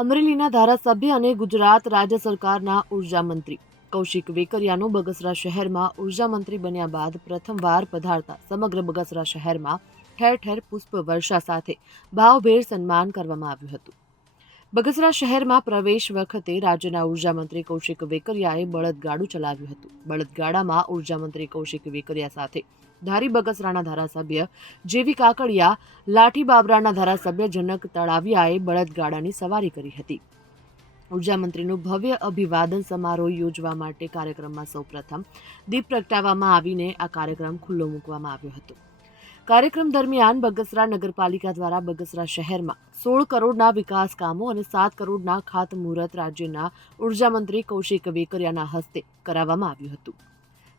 અમરેલીના ધારાસભ્ય અને ગુજરાત રાજ્ય સરકારના ઊર્જા મંત્રી. કૌશિક વેકરિયાનું બગસરા શહેરમાં ઊર્જા મંત્રી બન્યા બાદ પ્રથમવાર પધારતા સમગ્ર બગસરા શહેરમાં ઠેર ઠેર પુષ્પ વર્ષા સાથે ભાવભેર સન્માન કરવામાં આવ્યું હતું. બગસરા શહેરમાં પ્રવેશ વખતે રાજ્યના ઉર્જામંત્રી કૌશિક વેકરિયાએ બળદગાડું ચલાવ્યું હતું. બળદગાડામાં ઉર્જામંત્રી કૌશિક વેકરિયા સાથે ધારી બગસરાના ધારાસભ્ય જેવી કાકડિયા લાઠી બાબરાના ધારાસભ્ય જનક તળાવિયાએ બળદગાડાની સવારી કરી હતી. ઉર્જામંત્રીનું ભવ્ય અભિવાદન સમારોહ યોજવા માટે કાર્યક્રમમાં સૌપ્રથમ દીપ પ્રગટાવવામાં આવીને આ કાર્યક્રમ ખુલ્લો મૂકવામાં આવ્યો હતો. કાર્યક્રમ દરમિયાન બગસરા નગરપાલિકા દ્વારા બગસરા શહેરમાં સોળ કરોડના વિકાસ કામો અને સાત કરોડના ખાતમુહૂર્ત રાજ્યના ઉર્જામંત્રી કૌશિક વેકરિયાના હસ્તે કરાવવામાં આવ્યું હતું.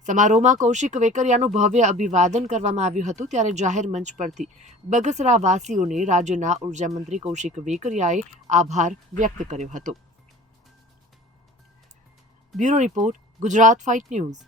સમારોહમાં કૌશિક વેકરિયાનું ભવ્ય અભિવાદન કરવામાં આવ્યું હતું ત્યારે જાહેર મંચ પરથી બગસરા વાસીઓને રાજ્યના ઉર્જામંત્રી કૌશિક વેકરિયાએ આભાર વ્યક્ત કર્યો હતો. Bureau report, Gujarat fight news.